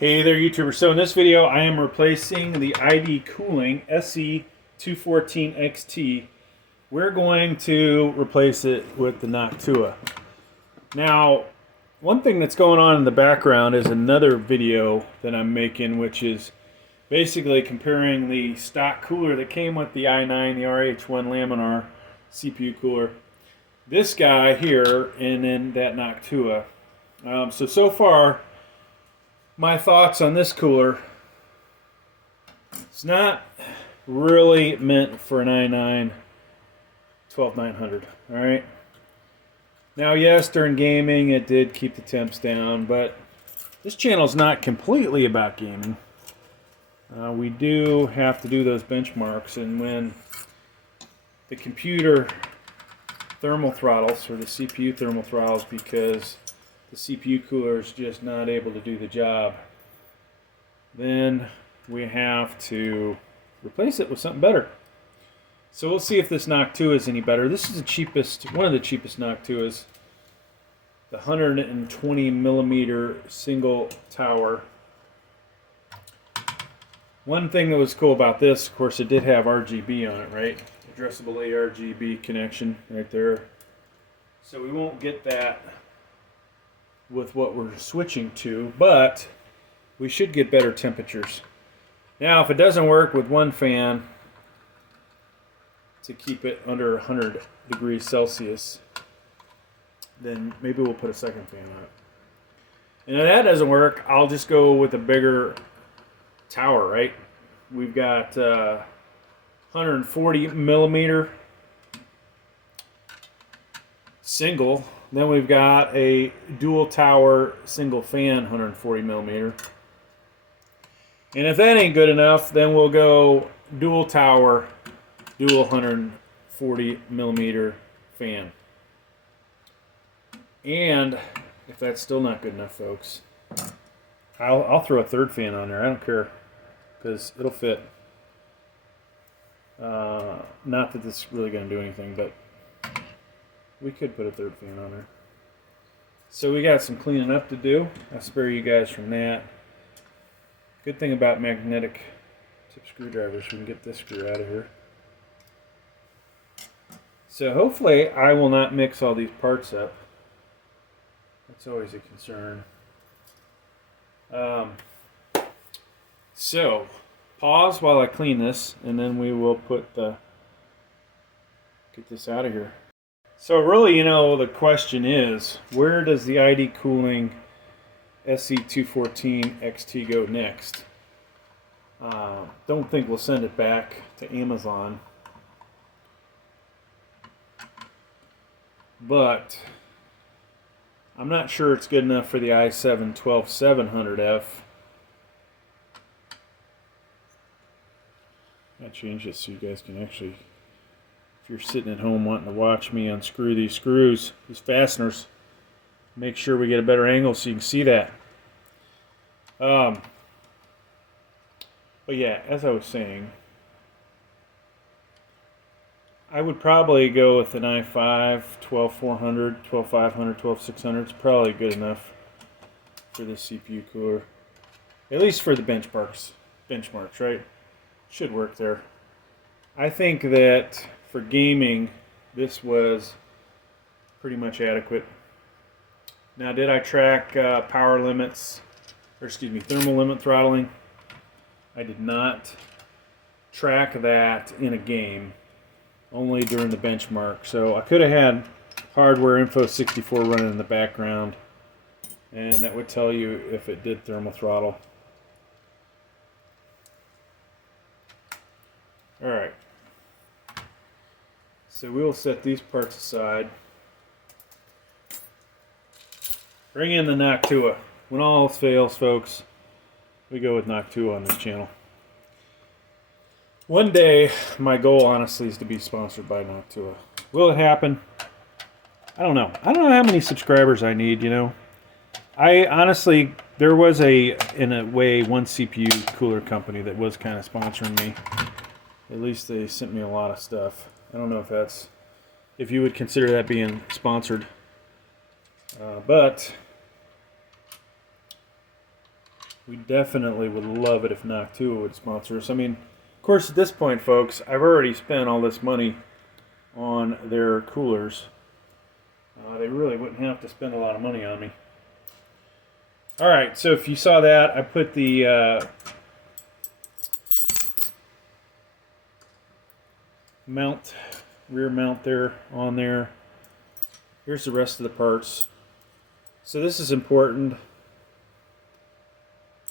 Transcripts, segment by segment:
Hey there, YouTubers. So in this video, I am replacing the ID Cooling SE214XT. We're going to replace it with the Noctua. Now, one thing that's going on in the background is another video that I'm making, which is basically comparing the stock cooler that came with the i9, the RH1 laminar CPU cooler, this guy here, and then that Noctua. So far, my thoughts on this cooler: it's not really meant for an i9-12900. All right. Now, yes, during gaming, it did keep the temps down, but this channel is not completely about gaming. We do have to do those benchmarks, and when the computer thermal throttles, or the CPU thermal throttles, because the CPU cooler is just not able to do the job, then we have to replace it with something better. So we'll see if this Noctua is any better. This is the cheapest, one of the cheapest Noctuas, the 120 millimeter single tower. One thing that was cool about this, of course, it did have RGB on it, right? Addressable ARGB connection right there. So we won't get that with what we're switching to, but we should get better temperatures. Now, if it doesn't work with one fan to keep it under 100 degrees Celsius, then maybe we'll put a second fan on it. And if that doesn't work, I'll just go with a bigger tower, right? We've got 140 millimeter single. Then we've got a dual tower single fan 140 millimeter. And if that ain't good enough, then we'll go dual tower, dual 140 millimeter fan. And if that's still not good enough, folks, I'll throw a third fan on there. I don't care, because it'll fit. Not that this is really going to do anything, but we could put a third fan on there. So we got some cleaning up to do. I'll spare you guys from that. Good thing about magnetic tip screwdrivers, we can get this screw out of here. So hopefully I will not mix all these parts up. That's always a concern. So pause while I clean this, and then we will get this out of here. So really, the question is, where does the ID Cooling SE214XT go next? Don't think we'll send it back to Amazon, but I'm not sure it's good enough for the i7-12700F. I'll change this so you guys can actually, if you're sitting at home wanting to watch me unscrew these screws, these fasteners, make sure we get a better angle so you can see that. But yeah, as I was saying, I would probably go with an i5 12400, 12500, 12600. It's probably good enough for this CPU cooler, at least for the benchmarks, right? Should work there. I think that for gaming, this was pretty much adequate. Now, did I track power limits, or excuse me, thermal limit throttling? I did not track that in a game, only during the benchmark. So I could have had hardware info 64 running in the background, and that would tell you if it did thermal throttle. Alright, so we will set these parts aside. Bring in the Noctua. When all else fails, folks, we go with Noctua on this channel. One day, my goal, honestly, is to be sponsored by Noctua. Will it happen? I don't know. I don't know how many subscribers I need, I honestly, there was in a way, one CPU cooler company that was kind of sponsoring me. At least they sent me a lot of stuff. I don't know if you would consider that being sponsored. But We definitely would love it if Noctua would sponsor us. I mean, of course, at this point, folks, I've already spent all this money on their coolers. They really wouldn't have to spend a lot of money on me. Alright, so if you saw that, I put the rear mount there on there. Here's the rest of the parts. So this is important,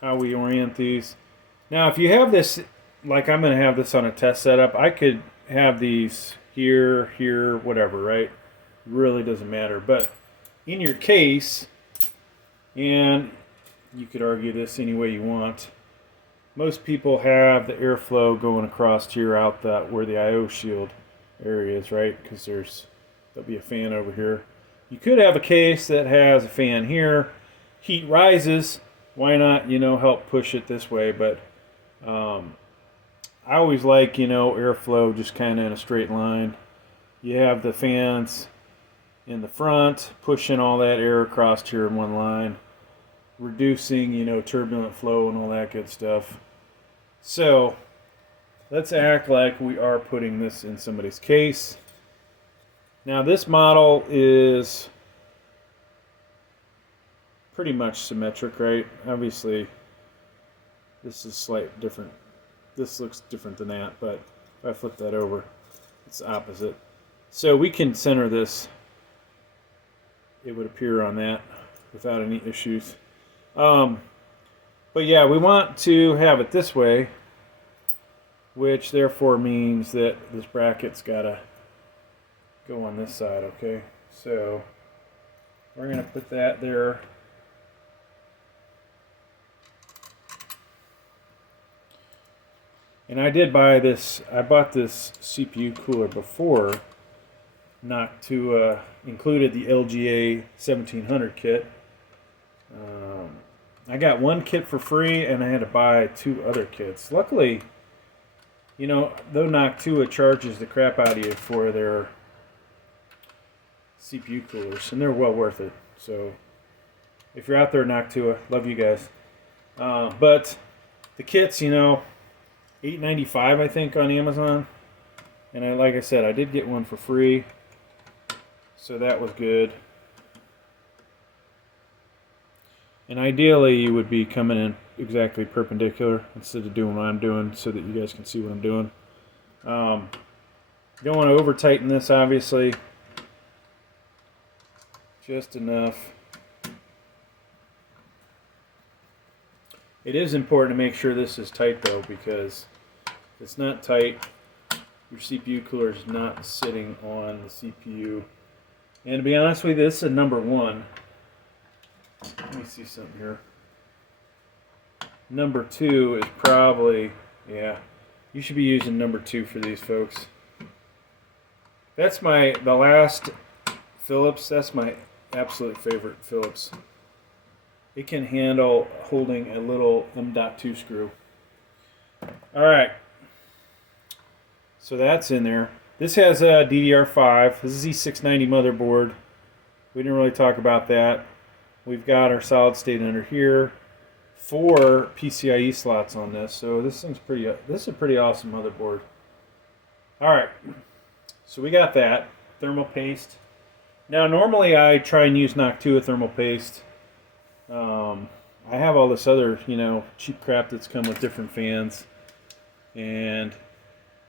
how we orient these. Now, if you have this, like I'm going to have this on a test setup, I could have these here, here, whatever, right? Really doesn't matter. But in your case, and you could argue this any way you want, most people have the airflow going across here out that where the I/O shield area is, right? Because there'll be a fan over here. You could have a case that has a fan here. Heat rises. Why not, help push it this way? But I always like, airflow just kind of in a straight line. You have the fans in the front pushing all that air across here in one line, reducing, turbulent flow and all that good stuff. So let's act like we are putting this in somebody's case. Now this model is pretty much symmetric, right? Obviously this is slightly different. This looks different than that, but if I flip that over, it's the opposite. So we can center this, it would appear on that without any issues. But yeah, we want to have it this way, which therefore means that this bracket's got to go on this side, okay? So we're going to put that there. And I did buy this, I bought this CPU cooler before Noctua included the LGA 1700 kit. I got one kit for free and I had to buy 2 other kits. Luckily, though Noctua charges the crap out of you for their CPU coolers, and they're well worth it. So if you're out there, Noctua, love you guys. But the kits, $8.95 I think on Amazon, and like I said, I did get one for free, so that was good. And ideally you would be coming in exactly perpendicular instead of doing what I'm doing, so that you guys can see what I'm doing. Don't want to over tighten this, obviously, just enough. It is important to make sure this is tight though, because if it's not tight, your CPU cooler is not sitting on the CPU. And to be honest with you, this is a number 1. Let me see something here. Number 2 is probably, yeah, you should be using number 2 for these, folks. That's the last Phillips, that's my absolute favorite Phillips. It can handle holding a little M.2 screw. Alright, so that's in there. This has a DDR5. This is E690 motherboard. We didn't really talk about that. We've got our solid state under here. 4 PCIe slots on this, so this is a pretty awesome motherboard. Alright, so we got that. Thermal paste. Now normally I try and use Noctua thermal paste. I have all this other, cheap crap that's come with different fans. And,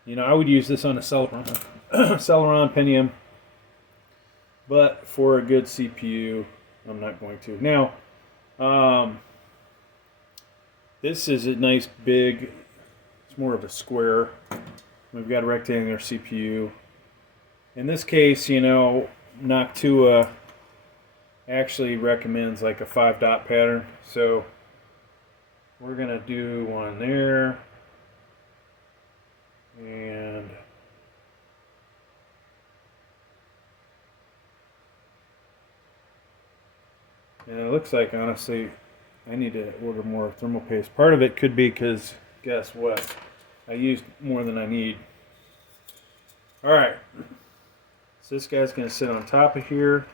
I would use this on a Celeron Pentium. But for a good CPU, I'm not going to. Now, this is a nice big, it's more of a square. We've got a rectangular CPU. In this case, Noctua actually recommends like a 5-dot pattern, so we're gonna do one there, and it looks like, honestly, I need to order more thermal paste. Part of it could be because, guess what, I used more than I need. Alright, so this guy's gonna sit on top of here.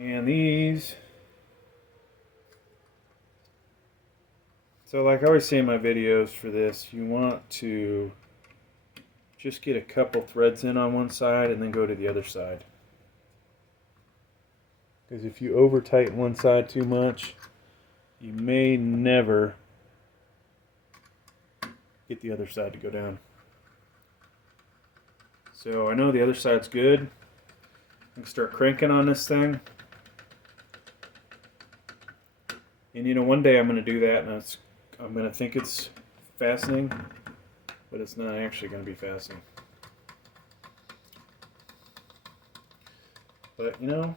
And these So like I always say in my videos for this, you want to just get a couple threads in on one side and then go to the other side. Because if you over tighten one side too much, you may never get the other side to go down. So I know the other side's good. I can start cranking on this thing. And you know, one day I'm going to do that, and I'm going to think it's fastening, but it's not actually going to be fastening. But you know,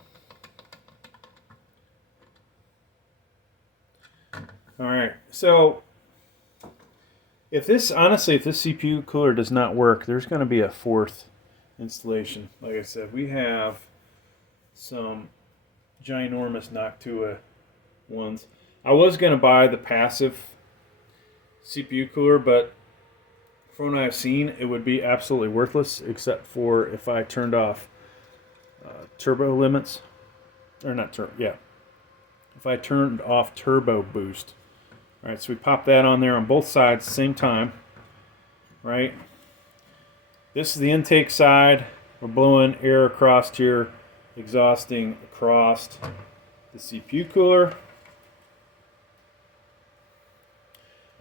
all right. So if this CPU cooler does not work, there's going to be a fourth installation. Like I said, we have some ginormous Noctua ones. I was going to buy the passive CPU cooler, but from what I've seen, it would be absolutely worthless, except for if I turned off turbo limits, or not turbo, yeah. If I turned off turbo boost. All right, so we pop that on there on both sides at the same time, right? This is the intake side. We're blowing air across here, exhausting across the CPU cooler.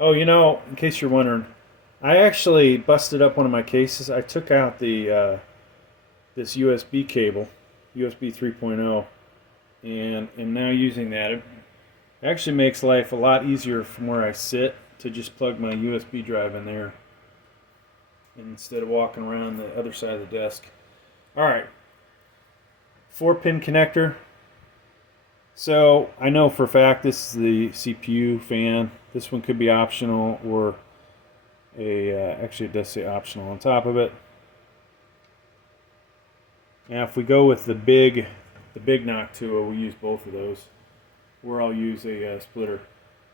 Oh, you know, in case you're wondering, I actually busted up one of my cases. I took out the this USB cable, USB 3.0, and am now using that. It actually makes life a lot easier from where I sit to just plug my USB drive in there instead of walking around the other side of the desk. Alright, 4-pin connector. So I know for a fact this is the CPU fan. This one could be optional, or actually it does say optional on top of it. Now if we go with the big Noctua, we'll use both of those, or I'll use a splitter.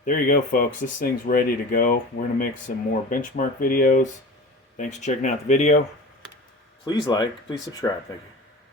There you go, folks. This thing's ready to go. We're going to make some more benchmark videos. Thanks for checking out the video. Please like, please subscribe. Thank you.